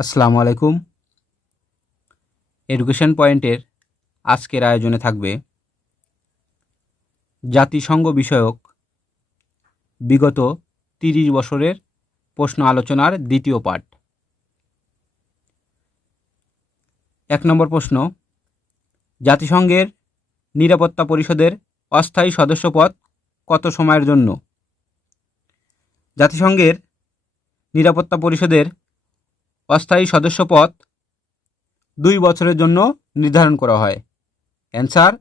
আসসালামু আলাইকুম। এডুকেশন পয়েন্টের আজকের আয়োজনে থাকবে জাতিসংঘ বিষয়ক বিগত 30 বছরের প্রশ্ন আলোচনার দ্বিতীয় পার্ট। 1 নম্বর প্রশ্ন, জাতিসংঘের নিরাপত্তা পরিষদের অস্থায়ী সদস্যপদ কত সময়ের জন্য? জাতিসংঘের নিরাপত্তা পরিষদের অস্থায়ী সদস্যপদ 2 বছরের জন্য নির্ধারণ করা হয়। অ্যান্সার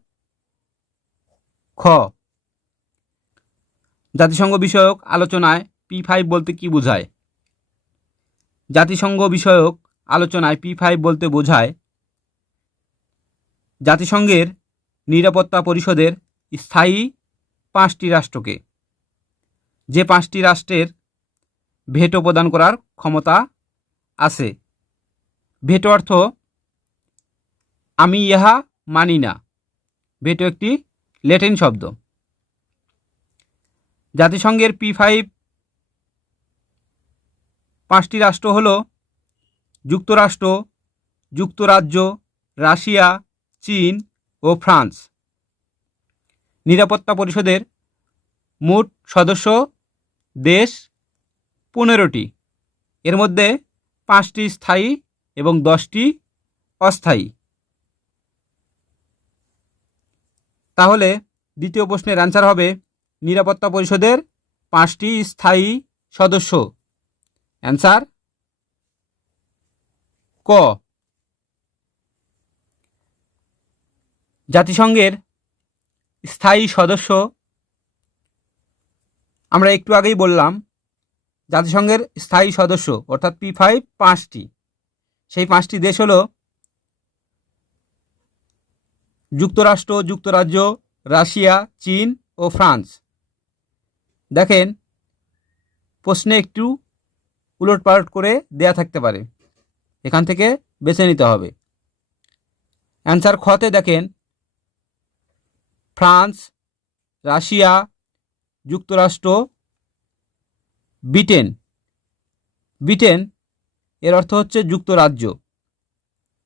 খ। জাতিসংঘ বিষয়ক আলোচনায় P5 বলতে কি বোঝায়? জাতিসংঘ বিষয়ক আলোচনায় P5 বলতে বোঝায় জাতিসংঘের নিরাপত্তা পরিষদের স্থায়ী 5টি রাষ্ট্রকে, যে 5টি রাষ্ট্রের ভেটো প্রদান করার ক্ষমতা আছে। ভেটো অর্থ আমি ইহা মানি না। ভেটো একটি ল্যাটিন শব্দ। জাতিসংঘের P5 5টি রাষ্ট্র হল যুক্তরাষ্ট্র, যুক্তরাজ্য, রাশিয়া, চীন ও ফ্রান্স। নিরাপত্তা পরিষদের মোট সদস্য দেশ 15টি, এর মধ্যে 5টি স্থায়ী এবং 10টি অস্থায়ী। তাহলে দ্বিতীয় প্রশ্নের অ্যান্সার হবে নিরাপত্তা পরিষদের 5টি স্থায়ী সদস্য। অ্যান্সার ক। জাতিসংঘের স্থায়ী সদস্য আমরা একটু আগেই বললাম, জাতিসংঘের স্থায়ী সদস্য অর্থাৎ P5 5টি। সেই 5টি দেশ হল যুক্তরাষ্ট্র, যুক্তরাজ্য, রাশিয়া, চীন ও ফ্রান্স। দেখেন, প্রশ্নে একটু উলটপালট করে দেয়া থাকতে পারে, এখান থেকে বেছে নিতে হবে। অ্যান্সার খতে দেখেন ফ্রান্স, রাশিয়া, যুক্তরাষ্ট্র, ব্রিটেন। ব্রিটেন এর অর্থ হচ্ছে যুক্তরাজ্য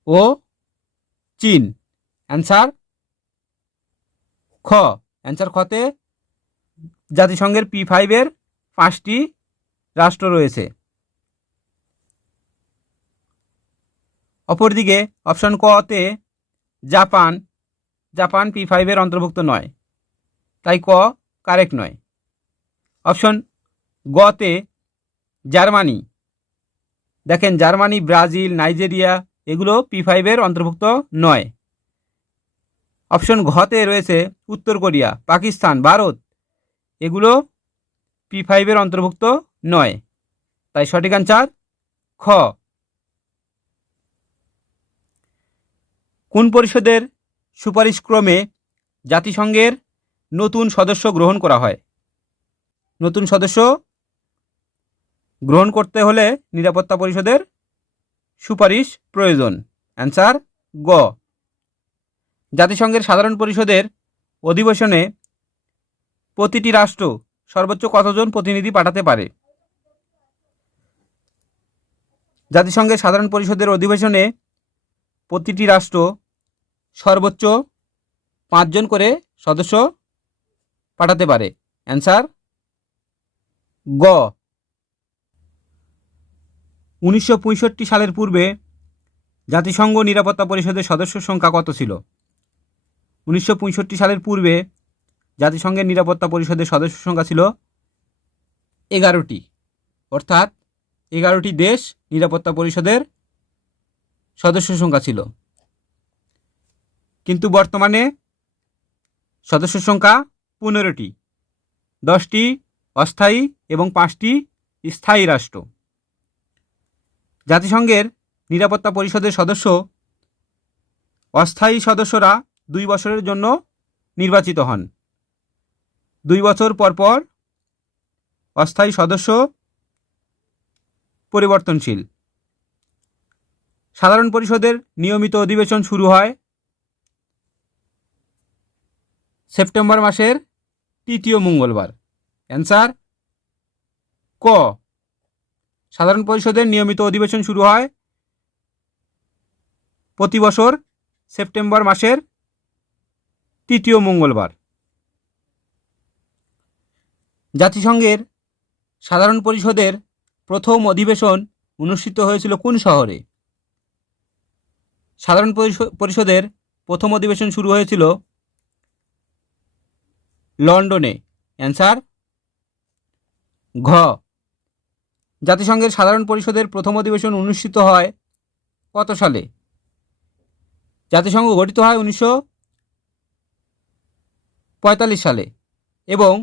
ও চীন। অ্যান্সার খ। অ্যান্সার খতে জাতিসংঘের P5 এর 5টি রাষ্ট্র রয়েছে। অপরদিকে অপশন কতে জাপান P5 এর অন্তর্ভুক্ত নয়, তাই ক কারেক্ট নয়। অপশন গতে জার্মানি, দেখেন জার্মানি, ব্রাজিল, নাইজেরিয়া এগুলো P5 এর অন্তর্ভুক্ত নয়। অপশন ঘতে রয়েছে উত্তর কোরিয়া, পাকিস্তান, ভারত, এগুলো P5 এর অন্তর্ভুক্ত নয়, তাই সঠিক অ্যান্সার খ। কোন পরিষদের সুপারিশক্রমে জাতিসংঘের নতুন সদস্য গ্রহণ করা হয়? নতুন সদস্য গ্রহণ করতে হলে নিরাপত্তা পরিষদের সুপারিশ প্রয়োজন। অ্যান্সার গ। জাতিসংঘের সাধারণ পরিষদের অধিবেশনে প্রতিটি রাষ্ট্র সর্বোচ্চ কতজন প্রতিনিধি পাঠাতে পারে? জাতিসংঘের সাধারণ পরিষদের অধিবেশনে প্রতিটি রাষ্ট্র সর্বোচ্চ 5 জন করে সদস্য পাঠাতে পারে। অ্যান্সার গ। 1965 সালের পূর্বে জাতিসংঘ নিরাপত্তা পরিষদের সদস্য সংখ্যা কত ছিল? 1965 সালের পূর্বে জাতিসংঘের নিরাপত্তা পরিষদের সদস্য সংখ্যা ছিল 11টি, অর্থাৎ 11টি দেশ নিরাপত্তা পরিষদের সদস্য সংখ্যা ছিল। কিন্তু বর্তমানে সদস্য সংখ্যা 15টি, 10টি অস্থায়ী এবং 5টি স্থায়ী রাষ্ট্র। জাতিসংঘের নিরাপত্তা পরিষদের সদস্য অস্থায়ী সদস্যরা 2 বছরের জন্য নির্বাচিত হন। 2 বছর পর পর অস্থায়ী সদস্য পরিবর্তনশীল। সাধারণ পরিষদের নিয়মিত অধিবেশন শুরু হয় সেপ্টেম্বর মাসের 3য় মঙ্গলবার। অ্যান্সার ক। সাধারণ পরিষদের নিয়মিত অধিবেশন শুরু হয় প্রতি বছর সেপ্টেম্বর মাসের তৃতীয় মঙ্গলবার। জাতিসংঘের সাধারণ পরিষদের প্রথম অধিবেশন অনুষ্ঠিত হয়েছিল কোন শহরে? সাধারণ পরিষদের প্রথম অধিবেশন শুরু হয়েছিল লন্ডনে। অ্যান্সার ঘ। জাতিসংঘের সাধারণ পরিষদের প্রথম অধিবেশন অনুষ্ঠিত হয় কত সালে? জাতিসংঘ গঠিত হয় 1945 সালে এবং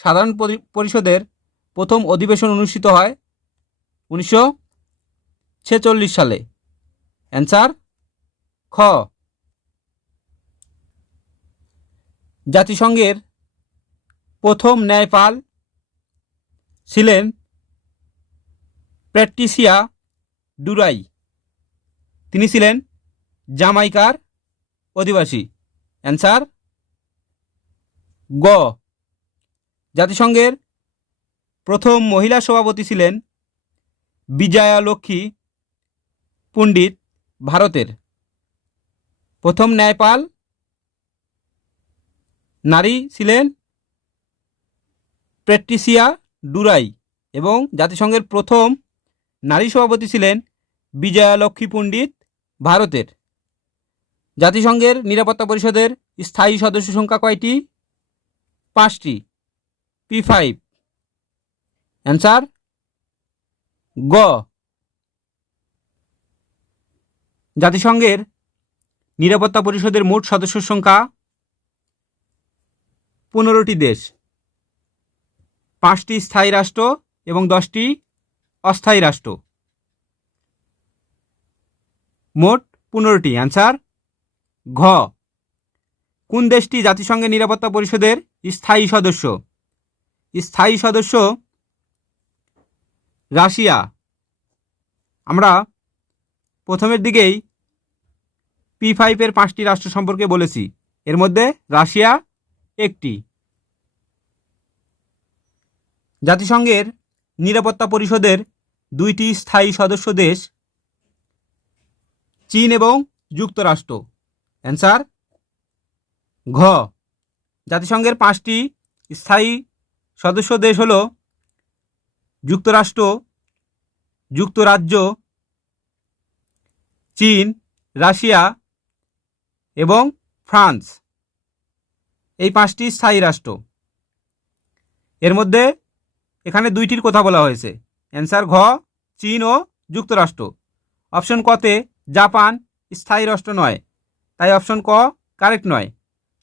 সাধারণ পরিষদের প্রথম অধিবেশন অনুষ্ঠিত হয় 1946 সালে। অ্যান্সার খ। জাতিসংঘের প্রথম ন্যায়পাল ছিলেন প্যাট্রিসিয়া ডুরাই। তিনি ছিলেন জামাইকার অধিবাসী। অ্যান্সার গ। জাতিসংঘের প্রথম মহিলা সভাপতি ছিলেন বিজয়া লক্ষ্মী পণ্ডিত, ভারতের। প্রথম ন্যায়পাল নারী ছিলেন প্যাট্রিসিয়া ডুরাই এবং জাতিসংঘের প্রথম নারী সভাপতি ছিলেন বিজয়া লক্ষ্মী পণ্ডিত, ভারতের। জাতিসংঘের নিরাপত্তা পরিষদের স্থায়ী সদস্য সংখ্যা কয়টি? 5টি, P5। অ্যান্সার গ। জাতিসংঘের নিরাপত্তা পরিষদের মোট সদস্য সংখ্যা 15টি দেশ, 5টি স্থায়ী রাষ্ট্র এবং 10টি অস্থায়ী রাষ্ট্র, মোট 15টি। অ্যান্সার ঘ। কোন দেশটি জাতিসংঘের নিরাপত্তা পরিষদের স্থায়ী সদস্য? স্থায়ী সদস্য রাশিয়া। আমরা প্রথমের দিকেই P5 এর 5টি রাষ্ট্র সম্পর্কে বলেছি, এর মধ্যে রাশিয়া একটি। জাতিসংঘের নিরাপত্তা পরিষদের 2টি স্থায়ী সদস্য দেশ চীন এবং যুক্তরাষ্ট্র। অ্যান্সার ঘ। জাতিসংঘের 5টি স্থায়ী সদস্য দেশ হল যুক্তরাষ্ট্র, যুক্তরাজ্য, চীন, রাশিয়া এবং ফ্রান্স। এই 5টি স্থায়ী রাষ্ট্র। এর মধ্যে এখানে 2টির কথা বলা হয়েছে। অ্যান্সার ঘ, চীন ও যুক্তরাষ্ট্র। অপশন কতে জাপান স্থায়ী রাষ্ট্র নয়, তাই অপশন ক কারেক্ট নয়।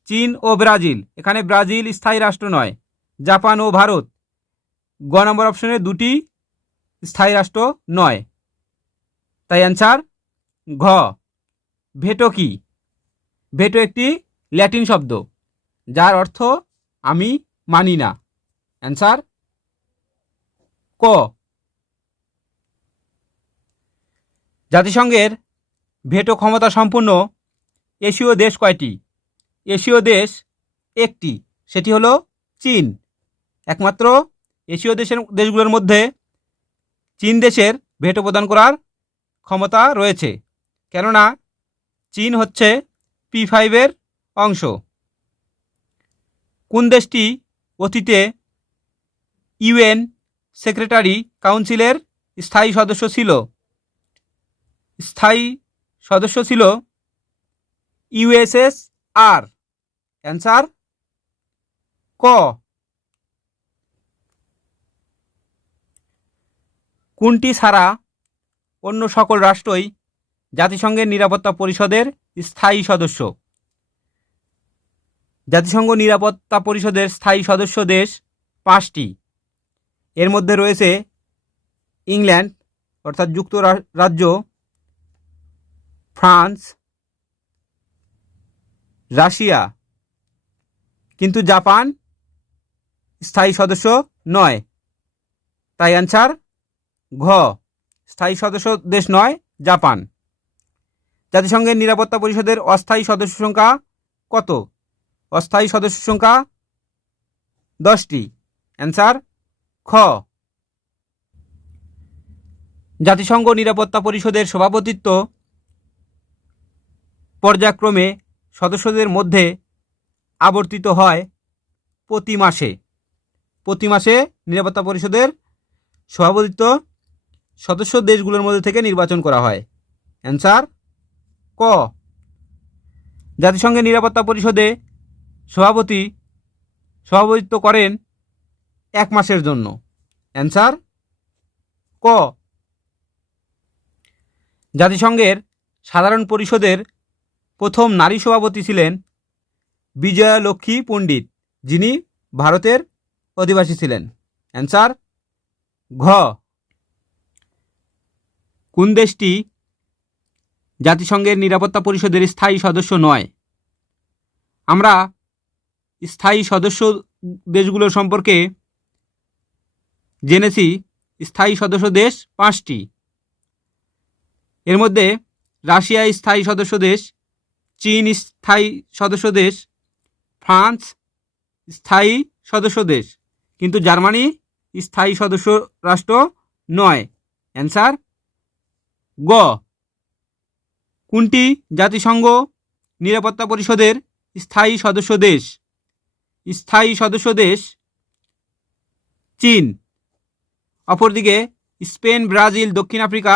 চীন ও ব্রাজিল, এখানে ব্রাজিল স্থায়ী রাষ্ট্র নয়। জাপান ও ভারত, গ নম্বর অপশনে 2টি স্থায়ী রাষ্ট্র নয়, তাই অ্যান্সার ঘ। ভেটো কি? ভেটো একটি ল্যাটিন শব্দ যার অর্থ আমি মানি না। অ্যান্সার ক। জাতিসংঘের ভেটো ক্ষমতা সম্পন্ন এশীয় দেশ কয়টি? এশীয় দেশ একটি, সেটি হলো চীন। একমাত্র এশীয় দেশগুলোর মধ্যে চীন দেশের ভেটো প্রদান করার ক্ষমতা রয়েছে, কেননা চীন হচ্ছে P5 এর অংশ। কোন দেশটি অতীতে ইউএন সেক্রেটারি কাউন্সিলের স্থায়ী সদস্য ছিল? স্থায়ী সদস্য ছিল USSR। অ্যান্সার ক। কোনটি ছাড়া অন্য সকল রাষ্ট্রই জাতিসংঘের নিরাপত্তা পরিষদের স্থায়ী সদস্য? জাতিসংঘ নিরাপত্তা পরিষদের স্থায়ী সদস্য দেশ 5টি। এর মধ্যে রয়েছে ইংল্যান্ড অর্থাৎ যুক্তরাজ্য, ফ্রান্স, রাশিয়া, কিন্তু জাপান স্থায়ী সদস্য নয়, তাই অ্যান্সার ঘ। স্থায়ী সদস্য দেশ নয় জাপান। জাতিসংঘের নিরাপত্তা পরিষদের অস্থায়ী সদস্য সংখ্যা কত? অস্থায়ী সদস্য সংখ্যা 10টি। অ্যান্সার খ। জাতিসংঘ নিরাপত্তা পরিষদের সভাপতিত্ব পর্যায়ক্রমে সদস্যদের মধ্যে আবর্তিত হয় প্রতি মাসে। প্রতি মাসে নিরাপত্তা পরিষদের সভাপতিত্ব সদস্য দেশগুলোর মধ্যে থেকে নির্বাচন করা হয়। অ্যান্সার ক। জাতিসংঘের নিরাপত্তা পরিষদে সভাপতিত্ব করেন 1 মাসের জন্য। অ্যান্সার ক। জাতিসংঘের সাধারণ পরিষদের প্রথম নারী সভাপতি ছিলেন বিজয়া লক্ষ্মী পণ্ডিত, যিনি ভারতের অধিবাসী ছিলেন। অ্যান্সার ঘ। কোন দেশটি জাতিসংঘের নিরাপত্তা পরিষদের স্থায়ী সদস্য নয়? আমরা স্থায়ী সদস্য দেশগুলো সম্পর্কে জেনেছি। স্থায়ী সদস্য দেশ 5টি। এর মধ্যে রাশিয়া স্থায়ী সদস্য দেশ, চীন স্থায়ী সদস্য দেশ, ফ্রান্স স্থায়ী সদস্য দেশ, কিন্তু জার্মানি স্থায়ী সদস্য রাষ্ট্র নয়। অ্যান্সার গ। কোনটি জাতিসংঘ নিরাপত্তা পরিষদের স্থায়ী সদস্য দেশ? স্থায়ী সদস্য দেশ চীন। অপরদিকে স্পেন, ব্রাজিল, দক্ষিণ আফ্রিকা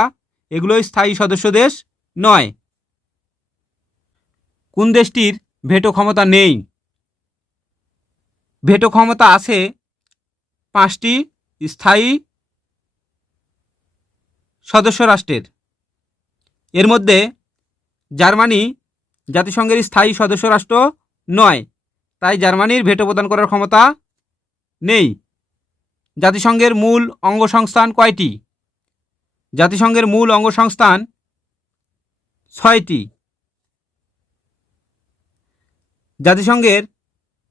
এগুলো স্থায়ী সদস্য দেশ নয়। কোন দেশটির ভেটো ক্ষমতা নেই? ভেটো ক্ষমতা আছে 5টি স্থায়ী সদস্য রাষ্ট্রের। এর মধ্যে জার্মানি জাতিসংঘের স্থায়ী সদস্য রাষ্ট্র নয়, তাই জার্মানির ভেটো প্রদান করার ক্ষমতা নেই। জাতিসংঘের মূল অঙ্গসংস্থান কয়টি? জাতিসংঘের মূল অঙ্গসংস্থান 6টি। জাতিসংঘের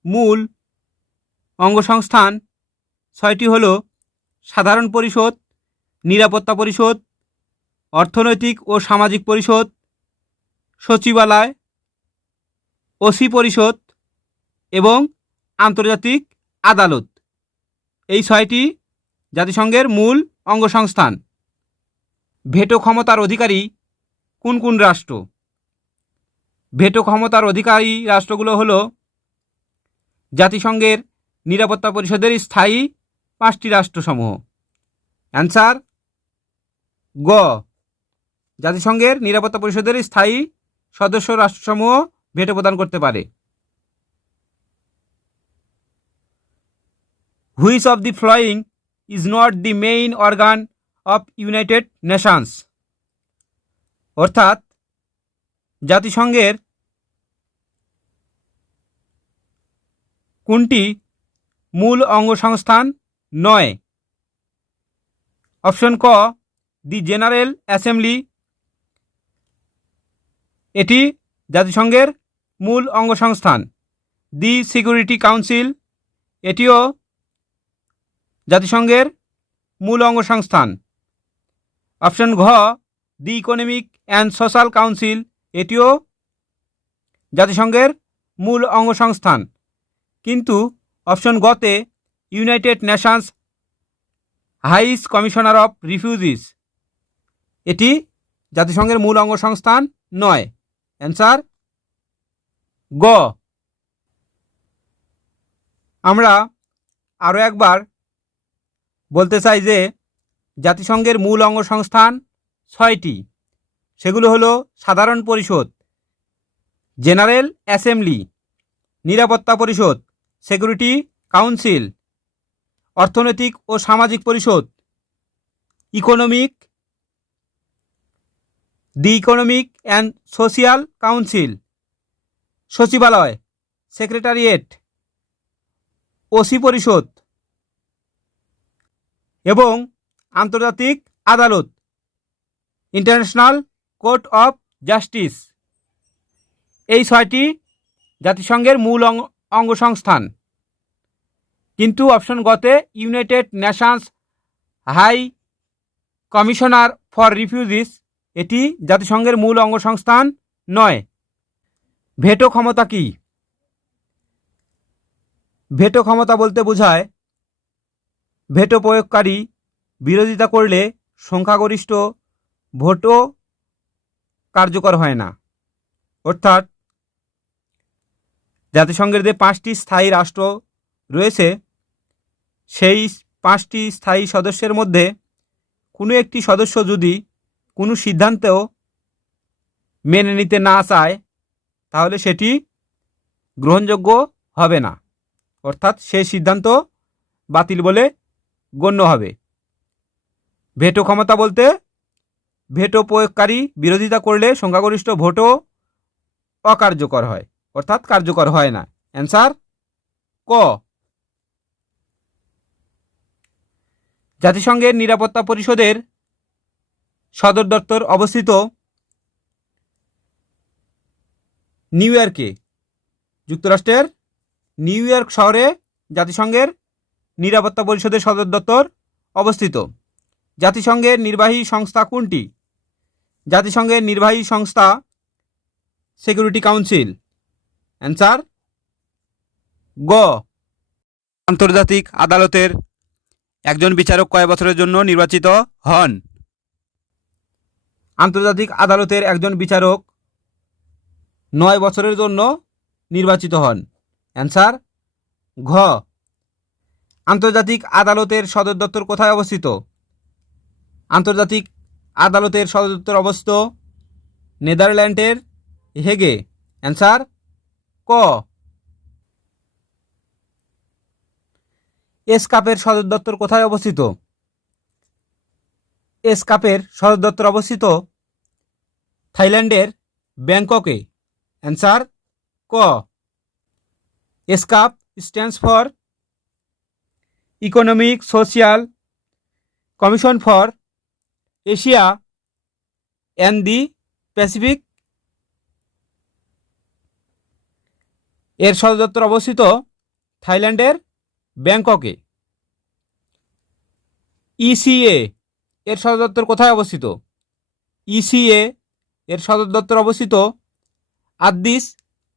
মূল অঙ্গসংস্থান 6টি হল সাধারণ পরিষদ, নিরাপত্তা পরিষদ, অর্থনৈতিক ও সামাজিক পরিষদ, সচিবালয়, ওসি পরিষদ এবং আন্তর্জাতিক আদালত। এই 6টি জাতিসংঘের মূল অঙ্গসংস্থান। ভেটো ক্ষমতার অধিকারী কোন কোন রাষ্ট্র? ভেটো ক্ষমতার অধিকারী রাষ্ট্রগুলো হলো জাতিসংঘের নিরাপত্তা পরিষদের স্থায়ী 5টি রাষ্ট্রসমূহ। অ্যান্সার গ। জাতিসংঘের নিরাপত্তা পরিষদের স্থায়ী সদস্য রাষ্ট্রসমূহ ভেটো প্রদান করতে পারে। Which of the following is not the main organ of United Nations? অর্থাৎ জাতিসংঘের কোনটি মূল অঙ্গসংস্থান নয়? অপশন ক, দি জেনারেল অ্যাসেম্বলি। এটি জাতিসংঘের মূল অঙ্গসংস্থান। দি সিকিউরিটি কাউন্সিল, এটিও জাতিসংঘের মূল অঙ্গসংস্থান। অপশন ঘ, the economic and social council, এটিও জাতিসংঘের মূল অঙ্গসংস্থান। কিন্তু অপশন গতে United Nations High Commissioner of refugees, এটি জাতিসংঘের মূল অঙ্গসংস্থান নয়। অ্যান্সার গ। আমরা আরও একবার বলতে চাই যে জাতিসংঘের মূল অঙ্গসংস্থান 6টি। সেগুলো হলো সাধারণ পরিষদ, জেনারেল অ্যাসেম্বলি, নিরাপত্তা পরিষদ, সিকিউরিটি কাউন্সিল, অর্থনৈতিক ও সামাজিক পরিষদ, দি ইকোনমিক অ্যান্ড সোশিয়াল কাউন্সিল, সচিবালয়, সেক্রেটারিয়েট, ওসি পরিষদ এবং আন্তর্জাতিক আদালত, ইন্টারন্যাশনাল কোর্ট অফ জাস্টিস। এই 6টি জাতিসংঘের মূল অঙ্গসংস্থান। কিন্তু অপশন গতে United Nations High Commissioner for refugees, এটি জাতিসংঘের মূল অঙ্গসংস্থান নয়। ভেটো ক্ষমতা কি? ভেটো ক্ষমতা বলতে বোঝায় ভেটো প্রয়োগকারী বিরোধিতা করলে সংখ্যাগরিষ্ঠ ভোটও কার্যকর হয় না। অর্থাৎ জাতিসংঘের যে 5টি স্থায়ী রাষ্ট্র রয়েছে সেই 5টি স্থায়ী সদস্যের মধ্যে কোনো একটি সদস্য যদি কোনো সিদ্ধান্তেও মেনে নিতে না চায় তাহলে সেটি গ্রহণযোগ্য হবে না, অর্থাৎ সেই সিদ্ধান্ত বাতিল বলে গণ্য হবে। ভেটো ক্ষমতা বলতে ভেটো প্রয়োগকারী বিরোধিতা করলে সংখ্যাগরিষ্ঠ ভোটও অকার্যকর হয়, অর্থাৎ কার্যকর হয় না। অ্যান্সার ক। জাতিসংঘের নিরাপত্তা পরিষদের সদর দপ্তর অবস্থিত নিউ ইয়র্কে। যুক্তরাষ্ট্রের নিউ ইয়র্ক শহরে জাতিসংঘের নিরাপত্তা পরিষদের সদর দপ্তর অবস্থিত। জাতিসংঘের নির্বাহী সংস্থা কোনটি? জাতিসংঘের নির্বাহী সংস্থা সিকিউরিটি কাউন্সিল। অ্যান্সার গ। আন্তর্জাতিক আদালতের একজন বিচারক কয় বছরের জন্য নির্বাচিত হন? আন্তর্জাতিক আদালতের একজন বিচারক 9 বছরের জন্য নির্বাচিত হন। অ্যান্সার ঘ। আন্তর্জাতিক আদালতের সদর দপ্তর কোথায় অবস্থিত? আন্তর্জাতিক আদালতের সদর দপ্তর অবস্থিত নেদারল্যান্ডের হেগে। অ্যান্সার ক। এসকাপের সদর দপ্তর কোথায় অবস্থিত? এসকাপের সদর দপ্তর অবস্থিত থাইল্যান্ডের ব্যাংককে। অ্যান্সার ক। ESCAP stands for economic social commission for Asia and the Pacific. এর সদর দপ্তর অবস্থিত থাইল্যান্ডের ব্যাংককে। ইসিএ এর সদর দপ্তর কোথায় অবস্থিত? ইসিএ এর সদর দপ্তর অবস্থিত আদ্দিস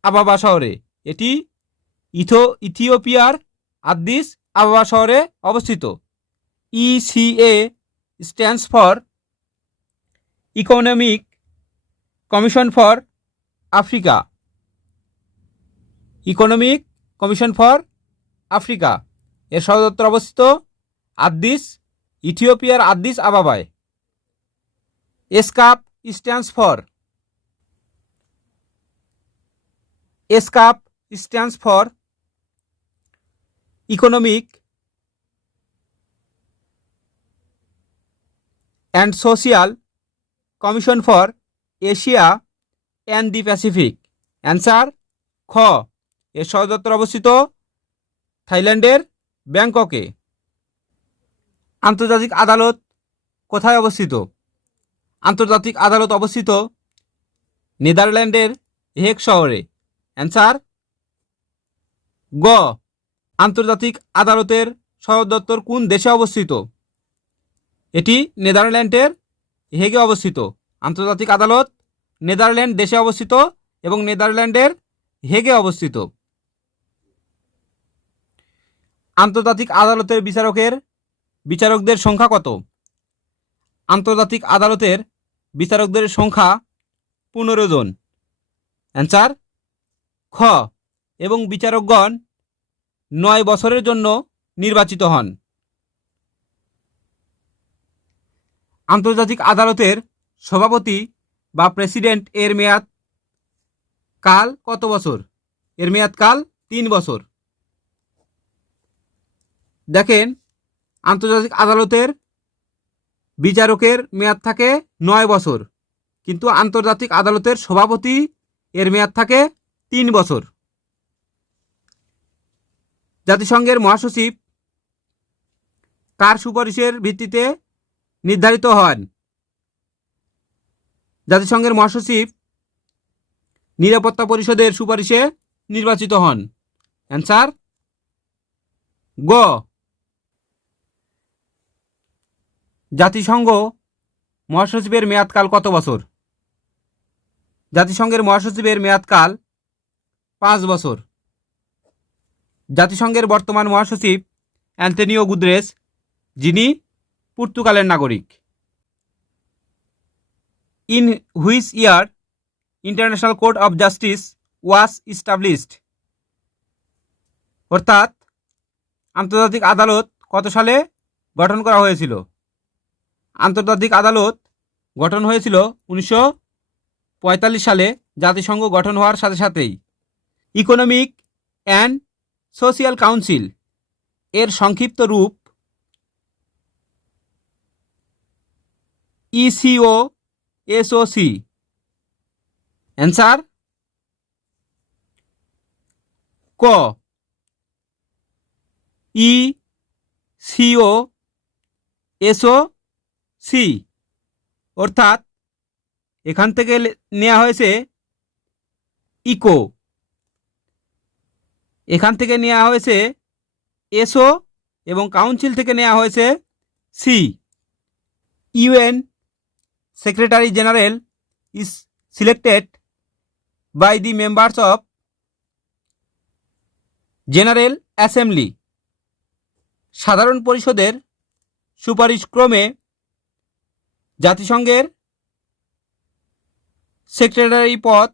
আবাবা শহরে। এটি ইথিওপিয়ার আদ্দিস আবাবা শহরে অবস্থিত। ECA stands for economic commission for Africa. Economic commission for Africa. এর সদর দপ্তর অবস্থিত আদ্দিস, ইথিওপিয়ার আদ্দিস আবাবায়। ESCAP stands for economic and social commission for Asia and the Pacific. Answer খ। এর সদর দপ্তর অবস্থিত থাইল্যান্ডের ব্যাংককে। আন্তর্জাতিক আদালত কোথায় অবস্থিত? আন্তর্জাতিক আদালত অবস্থিত নেদারল্যান্ডের হেগ শহরে। অ্যান্সার গ। আন্তর্জাতিক আদালতের সদর দপ্তর কোন দেশে অবস্থিত? এটি নেদারল্যান্ডের হেগে অবস্থিত। আন্তর্জাতিক আদালত নেদারল্যান্ড দেশে অবস্থিত এবং নেদারল্যান্ডের হেগে অবস্থিত। আন্তর্জাতিক আদালতের বিচারকদের সংখ্যা কত? আন্তর্জাতিক আদালতের বিচারকদের সংখ্যা 15 জন। অ্যান্সার খ। এবং বিচারকগণ 9 বছরের জন্য নির্বাচিত হন। আন্তর্জাতিক আদালতের সভাপতি বা প্রেসিডেন্ট এর মেয়াদ কাল কত বছর? এর মেয়াদ কাল 3 বছর। দেখেন, আন্তর্জাতিক আদালতের বিচারকের মেয়াদ থাকে 9 বছর, কিন্তু আন্তর্জাতিক আদালতের সভাপতি এর মেয়াদ থাকে 3 বছর। জাতিসংঘের মহাসচিব কার সুপারিশের ভিত্তিতে নির্ধারিত হন? জাতিসংঘের মহাসচিব নিরাপত্তা পরিষদের সুপারিশে নির্বাচিত হন। অ্যান্সার গ। জাতিসংঘ মহাসচিবের মেয়াদকাল কত বছর? জাতিসংঘের মহাসচিবের মেয়াদকাল 5 বছর। জাতিসংঘের বর্তমান মহাসচিব অ্যান্টোনিও গুতেরেস, যিনি পর্তুগালের নাগরিক। In which year international court of justice was established? অর্থাৎ আন্তর্জাতিক আদালত কত সালে গঠন করা হয়েছিল? আন্তর্জাতিক আদালত গঠন হয়েছিল 1945 সালে, জাতিসংঘ গঠন হওয়ার সাথে সাথেই। ইকোনমিক অ্যান্ড সোশিয়াল কাউন্সিল এর সংক্ষিপ্ত রূপ ইসিওএসওসি। অ্যান্সার ক ইসিওএসওসি। অর্থাৎ এখান থেকে নেওয়া হয়েছে ইকো, এখান থেকে নেওয়া হয়েছে এসও এবং কাউন্সিল থেকে নেওয়া হয়েছে C. UN secretary general is selected by the members of general assembly. সাধারণ পরিষদের সুপারিশ ক্রমে জাতিসংঘের সেক্রেটারি পদ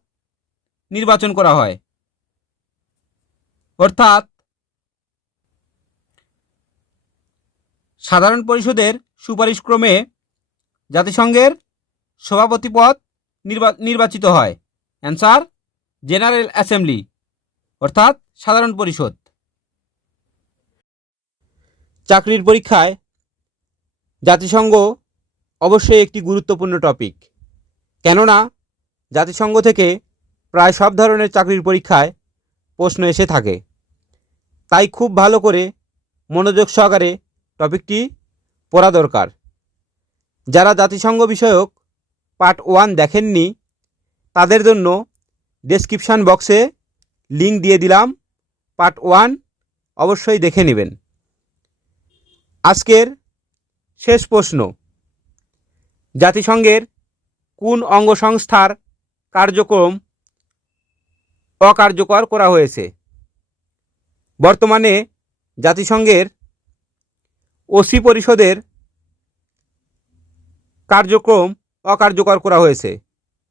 নির্বাচন করা হয়। অর্থাৎ সাধারণ পরিষদের সুপারিশ ক্রমে জাতিসংঘের সভাপতি পদ নির্বাচিত হয়। অ্যান্সার জেনারেল অ্যাসেম্বলি, অর্থাৎ সাধারণ পরিষদ। চাকরির পরীক্ষায় জাতিসংঘ অবশ্যই একটি গুরুত্বপূর্ণ টপিক, কেননা জাতিসংঘ থেকে প্রায় সব ধরনের চাকরির পরীক্ষায় প্রশ্ন এসে থাকে। তাই খুব ভালো করে মনোযোগ সহকারে টপিকটি পড়া দরকার। যারা জাতিসংঘ বিষয়ক পার্ট 1 দেখেননি তাদের জন্য ডেসক্রিপশান বক্সে লিঙ্ক দিয়ে দিলাম, পার্ট 1 অবশ্যই দেখে নেবেন। আজকের শেষ প্রশ্ন, জাতিসংঘের কোন অঙ্গসংস্থার কার্যক্রম অকার্যকর করা হয়েছে? বর্তমানে জাতিসংঘের ওসি পরিষদের কার্যক্রম অকার্যকর করা হয়েছে।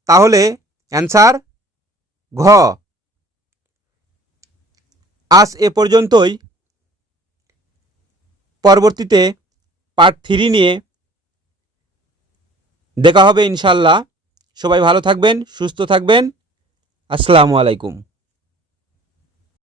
তাহলে অ্যান্সার ঘ। আজ এ পর্যন্তই। পরবর্তীতে পার্ট 3 নিয়ে দেখা হবে ইনশাল্লাহ। সবাই ভালো থাকবেন, সুস্থ থাকবেন। আসসালামু আলাইকুম।